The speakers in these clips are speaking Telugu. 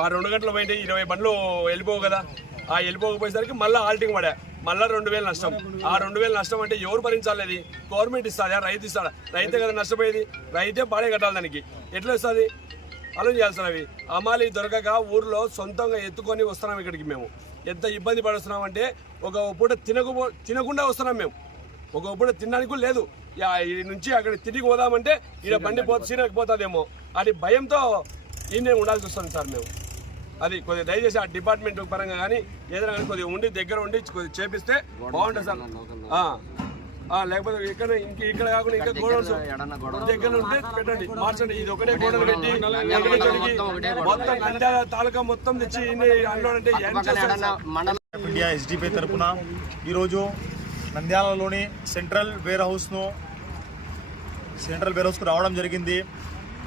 ఆ రెండు గంటలు పోయింటే ఇరవై బండ్లు వెళ్ళిపోవు కదా. ఆ వెళ్ళిపోకపోయేసరికి మళ్ళీ ఆల్టింగ్ పడా. మళ్ళీ రెండు వేలు నష్టం. ఆ రెండు వేలు నష్టం అంటే ఎవరు భరించాలి అది? గవర్నమెంట్ ఇస్తుందా రైతు ఇస్తాడా? రైతే కదా నష్టపోయేది. రైతే బాడే కట్టాలి దానికి. ఎట్లా వస్తుంది? అలా చేయాల్సిన అవి. అమాలి దొరకక ఊర్లో సొంతంగా ఎత్తుకొని వస్తున్నాం ఇక్కడికి మేము. ఎంత ఇబ్బంది పడుస్తున్నాం అంటే ఒక పూట తినకపో తినకుండా వస్తున్నాం మేము. ఒక పూట తినడానికి లేదు. నుంచి అక్కడ తిరిగి పోదామంటే ఈడ బండి పో సీనకపోతుందేమో అది భయంతో ఈయనే ఉండాల్సి వస్తుంది సార్ మేము. అది కొద్దిగా దయచేసి ఆ డిపార్ట్మెంట్ పరంగా కానీ ఏదైనా కానీ కొద్దిగా ఉండి దగ్గర ఉండి కొద్దిగా చేపిస్తే బాగుంటుంది సార్. ఆ. ఆ, లేకపోతే ఇక్కడ ఇంక ఇక్కడ కాకుండా ఇంకా గోడౌన్స్ దగ్గర ఉంటే పెట్టండి మార్చండి. ఇది ఒకటే గోడలు పెట్టి మొత్తం నంద్యాల తాలూకా మొత్తం తెచ్చి అన్లోడ్ అంటే? ఇండియా ఎస్డిపి తరపున ఈరోజు నంద్యాలలోని సెంట్రల్ వేర్ హౌస్ను సెంట్రల్ వేర్ హౌస్కు రావడం జరిగింది.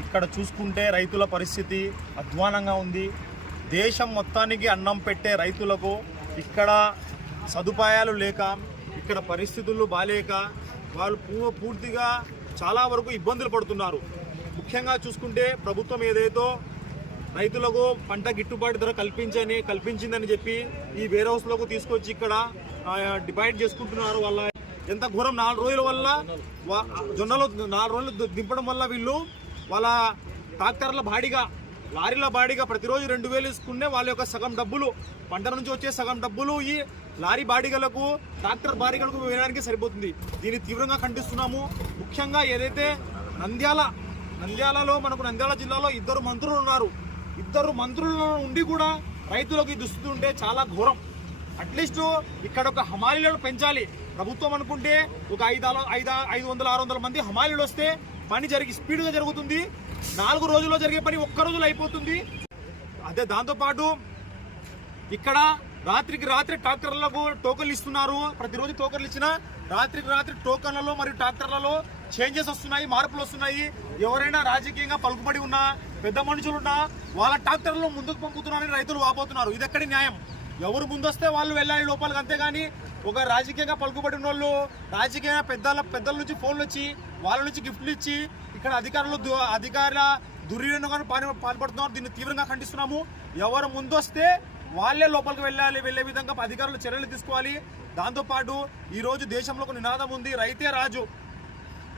ఇక్కడ చూసుకుంటే రైతుల పరిస్థితి అధ్వానంగా ఉంది. దేశం మొత్తానికి అన్నం పెట్టే రైతులకు ఇక్కడ సదుపాయాలు లేక ఇక్కడ పరిస్థితులు బాలేక వాళ్ళు పూ- పూర్తిగా చాలా వరకు ఇబ్బందులు పడుతున్నారు. ముఖ్యంగా చూసుకుంటే ప్రభుత్వం ఏదైతే రైతులకు పంట గిట్టుబాటు ధర కల్పించని కల్పించిందని చెప్పి ఈ వేర్ హౌస్లోకి తీసుకొచ్చి ఇక్కడ డివైడ్ చేసుకుంటున్నారు వాళ్ళ ఎంత ఘోరం నాలుగు రోజుల వల్ల వా- జొన్నలు నాలుగు రోజులు దింపడం వల్ల వీళ్ళు వాళ్ళ ట్రాక్టర్ల బాడిగా లారీల బాడీగా ప్రతిరోజు రెండు వేలు ఇసుకునే వాళ్ళ యొక్క సగం డబ్బులు పంట నుంచి వచ్చే సగం డబ్బులు ఈ లారీ బాడీగలకు ట్రాక్టర్ బాడీగలకు వేయడానికి సరిపోతుంది. దీన్ని తీవ్రంగా ఖండిస్తున్నాము. ముఖ్యంగా ఏదైతే నంద్యాల నంద్యాలలో మనకు నంద్యాల జిల్లాలో ఇద్దరు మంత్రులు ఉన్నారు. ఇద్దరు మంత్రులు ఉండి కూడా రైతులకు ఈ దుస్థితి ఉంటే చాలా ఘోరం. అట్లీస్ట్ ఇక్కడ ఒక హమాలీలను పెంచాలి. ప్రభుత్వం అనుకుంటే ఒక ఐదు ఆలో- ఐదు ఐదు వందల ఆరు వందల మంది హమాలీలు వస్తే పని జరిగి స్పీడ్గా జరుగుతుంది. నాలుగు రోజుల్లో జరిగే పని ఒక్క రోజులో అయిపోతుంది. అదే దాంతోపాటు ఇక్కడ రాత్రికి రాత్రి ట్రాక్టర్లకు టోకన్లు ఇస్తున్నారు. ప్రతిరోజు టోకన్లు ఇచ్చిన రాత్రికి రాత్రి టోకన్లలో మరియు ట్రాక్టర్లలో చేంజెస్ వస్తున్నాయి మార్పులు వస్తున్నాయి. ఎవరైనా రాజకీయంగా పలుకుబడి ఉన్నా పెద్ద మనుషులు ఉన్నా వాళ్ళ ట్రాక్టర్లు ముందుకు పంపుతున్నారని రైతులు వాపోతున్నారు. ఇది ఎక్కడి న్యాయం? ఎవరు ముందొస్తే వాళ్ళు వెళ్ళాలి లోపలికి అంతేగాని ఒక రాజకీయంగా పలుకుబడి వాళ్ళు రాజకీయ పెద్దల పెద్దల నుంచి ఫోన్లు వచ్చి వాళ్ళ నుంచి గిఫ్ట్లు ఇచ్చి ఇక్కడ అధికారులు దు- అధికారుల దుర్వినియోగం పాని పాల్పడుతున్నారు. దీన్ని తీవ్రంగా ఖండిస్తున్నాము. ఎవరు ముందొస్తే వాళ్ళే లోపలికి వెళ్ళాలి. వెళ్ళే విధంగా అధికారులు చర్యలు తీసుకోవాలి. దాంతోపాటు ఈరోజు దేశంలో ఒక నినాదం ఉంది. రైతే రాజు.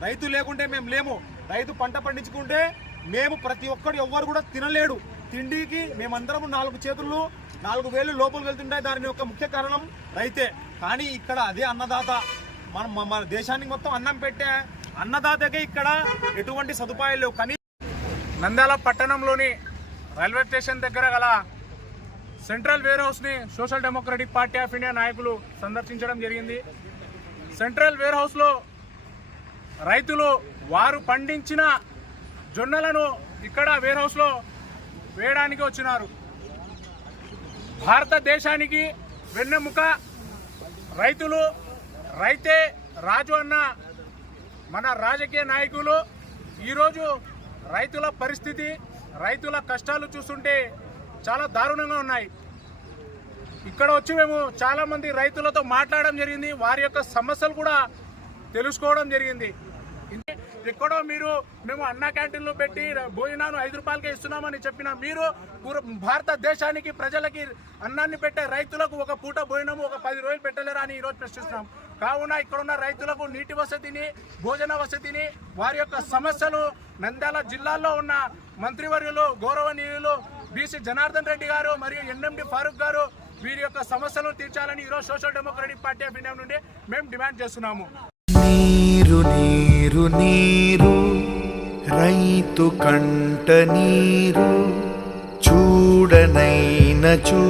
రైతు లేకుంటే మేము లేము. రైతు పంట పండించుకుంటే మేము ప్రతి ఒక్కరు ఎవ్వరు కూడా తినలేడు. తిండికి మేమందరం నాలుగు చేతులు. నాలుగు వేలు లోపలికి వెళ్తుంటాయి దాని యొక్క ముఖ్య కారణం రైతే. కానీ ఇక్కడ అదే అన్నదాత. మన మన- దేశానికి మొత్తం అన్నం పెట్టే అన్నదాతకే ఇక్కడ ఎటువంటి సదుపాయాలు లేవు. కానీ నంద్యాల పట్టణంలోని రైల్వే స్టేషన్ దగ్గర గల సెంట్రల్ వేర్ హౌస్ని social democratic party of India నాయకులు సందర్శించడం జరిగింది. సెంట్రల్ వేర్ హౌస్లో రైతులు వారు పండించిన జొన్నలను ఇక్కడ వేర్ హౌస్లో వేయడానికి వచ్చినారు. భారతదేశానికి వెన్నెముక రైతులు రైతే రాజు అన్న మన రాజకీయ నాయకులు. ఈరోజు రైతుల పరిస్థితి రైతుల కష్టాలు చూస్తుంటే చాలా దారుణంగా ఉన్నాయి. ఇక్కడ వచ్చి మేము చాలామంది రైతులతో మాట్లాడడం జరిగింది. వారి యొక్క సమస్యలు కూడా తెలుసుకోవడం జరిగింది. ఎక్కడో మీరు మేము అన్న క్యాంటీన్లు పెట్టి భోజనాలు ఐదు రూపాయలకే ఇస్తున్నామని చెప్పిన మీరు భారతదేశానికి ప్రజలకి అన్నాన్ని పెట్టే రైతులకు ఒక పూట భోజనము ఒక పది రోజులు పెట్టలేరా అని ఈరోజు ప్రశ్నిస్తున్నాం. కావున ఇక్కడ ఉన్న రైతులకు నీటి వసతిని భోజన వసతిని వారి యొక్క సమస్యలు నంద్యాల జిల్లాలో ఉన్న మంత్రివర్యులు గౌరవనీయులు బీసీ జనార్దన్ రెడ్డి గారు మరియు ఎన్ఎండి ఫారూక్ గారు వీరి యొక్క సమస్యలను తీర్చాలని ఈరోజు social democratic party of India నుండి మేము డిమాండ్ చేస్తున్నాము. నీరు నీరు నీరు రైతు కంట నీరు చూడనైన చూ